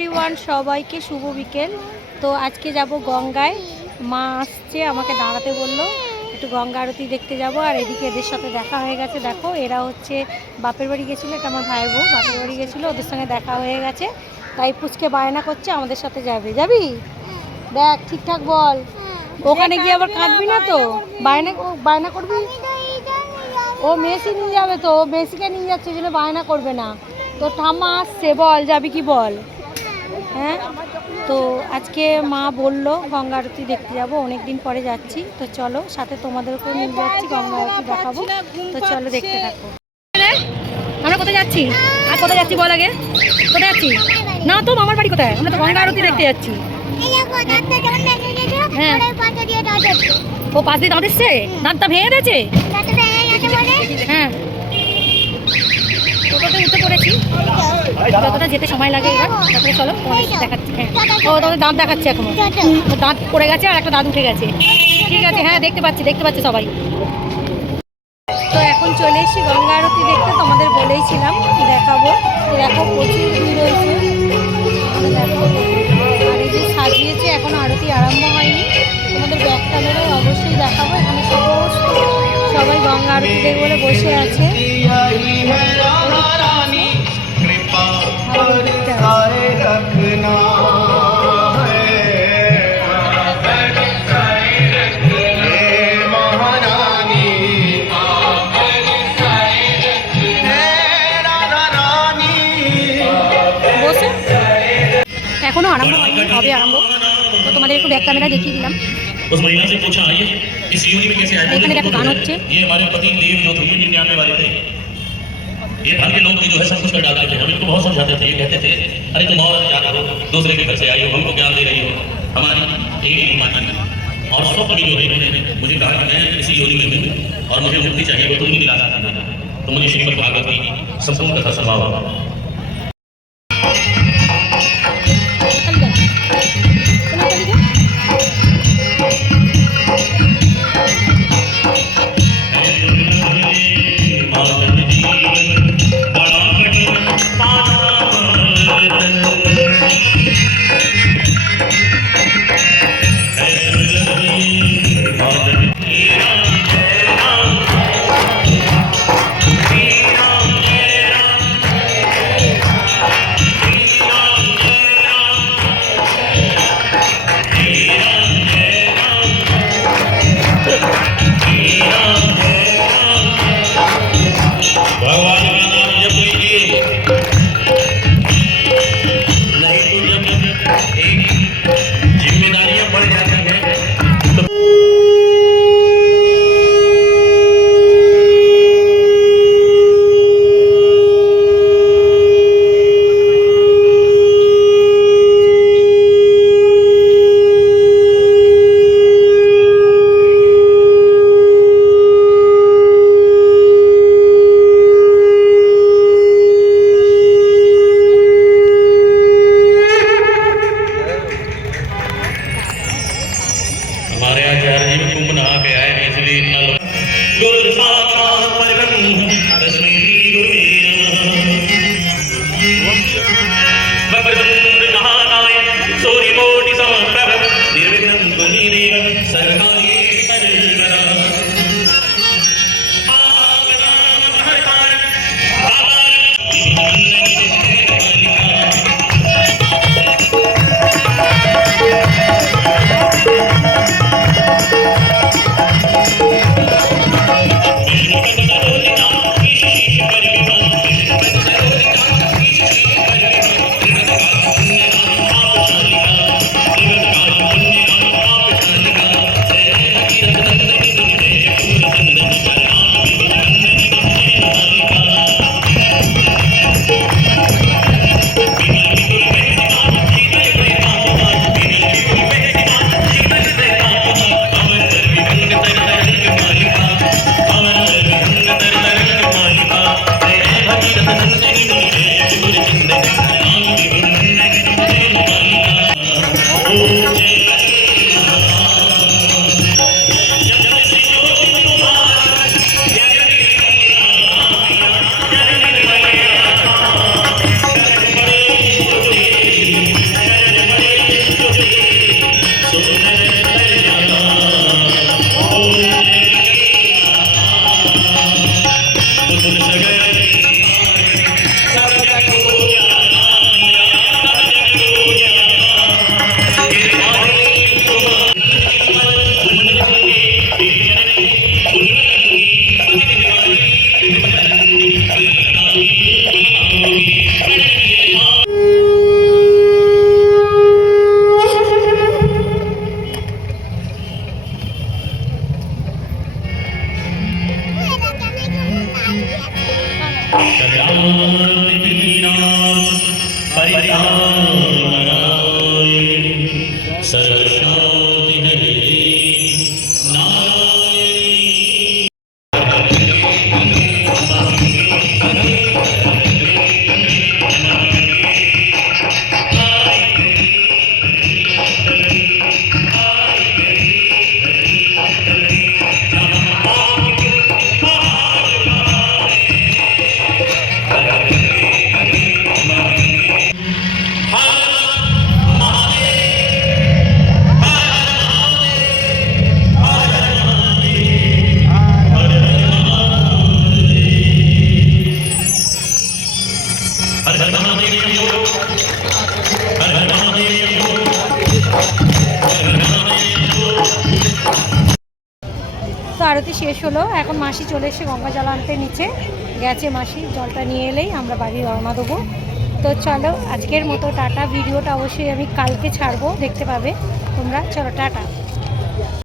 এভরিওয়ান, সবাইকে শুভ বিকেল। তো আজকে যাব গঙ্গায়। মা আসছে, আমাকে দাঁড়াতে বললো, একটু গঙ্গা আরতি দেখতে যাব। আর এদিকে এদের সাথে দেখা হয়ে গেছে, দেখো এরা হচ্ছে বাপের বাড়ি গেছিলো, এটা আমার ভাইয়ের বউ বাপের বাড়ি গেছিলো, ওদের সঙ্গে দেখা হয়ে গেছে। তাই পুচকে বায়না করছে আমাদের সাথে যাবে। যাবি? দেখ ঠিকঠাক বল, ওখানে গিয়ে আবার কাঁদবি না তো? বায়না বায়না করবি? ও মেসি নিয়ে যাবে তো, ও মেসিকে নিয়ে যাচ্ছে, ওই জন্য বায়না করবে না। তো ঠাম্মা আসছে, বল যাবি কি বল? হ্যাঁ, তো আজকে মা বললো গঙ্গা আরতি দেখতে যাবো, অনেক দিন পরে যাচ্ছি। তো চলো, সাথে তোমাদেরকেও নিয়ে যাচ্ছি, গঙ্গা আরতি দেখাবো। তো চলো দেখতে থাকো। আমরা কোথায় যাচ্ছি আর কোথায় যাচ্ছি বল আগে? কোথায় যাচ্ছি? না তো, মামার বাড়ি কোথায়? আমরা তো গঙ্গা আরতি দেখতে যাচ্ছি। হ্যাঁ, ও পাশ দিয়ে দাঁত এসছে, দাঁতটা ভেঙে গেছে। হ্যাঁ, টোটোতে উঠে পড়েছি, যতটা যেতে সময় লাগে এবার। তারপরে চলো দেখাচ্ছি। হ্যাঁ, ও তোদের দাঁত দেখাচ্ছে এখনো, দাঁত পড়ে গেছে আর একটা দাঁত উঠে গেছে। ঠিক আছে, হ্যাঁ দেখতে পাচ্ছি সবাই। তো এখন চলে এসেছি গঙ্গা আরতি দেখতে, তোমাদের বলেইছিলাম দেখাবো। দেখো প্রচুর ভিড় হয়েছে, দেখো। আর এই যে সাজিয়েছে, এখন আরতি আরম্ভ হয়নি। তোমাদের ব্যাক ক্যামেরায় অবশ্যই দেখাবো। এখানে সমস্ত সবাই গঙ্গা আরতি দেখবে বলে বসে আছে। এখনো আরম্ভ হয়নি, হবে আরম্ভ। তো তোমাদের একটু ব্যাক ক্যামেরা দেখিয়ে দিলাম। उस महिला से पूछा इस योनि में कैसे आए? এখানে দেখো গান হচ্ছে। ये हमारे पति देव जो थे, ये आने वाले थे। ये घर के लोग भी जो है सब कुछ कर डालते थे। हम इनको बहुत समझाते थे, ये कहते थे अरे तुम और क्या करो, दूसरे के घर से आई हो, हमको ज्ञान दे रही हो, हमारी एक मानी। और स्वप्न में जो है इन्होंने मुझे कहा कि मैं इसी योनि में हूँ और मुझे मुक्ति चाहिए, वो तुम ही दिला सकते हो। तो मुझे श्रीमद् भागवत की संपूर्ण कथा सुनाओ। सरस्वती देवी हर हर महादेव हर हर महादेव हर हर महादेव। তো আরতি শেষ হলো, এখন মাসি চলে এসে গঙ্গা জল আনতে নিচে গেছে। মাসি জলটা নিয়ে এলেই আমরা বাড়ি রওনা দেবো। তো চলো আজকের মতো টাটা। ভিডিওটা অবশ্যই আমি কালকে ছাড়বো, দেখতে পাবে তোমরা। চলো টাটা।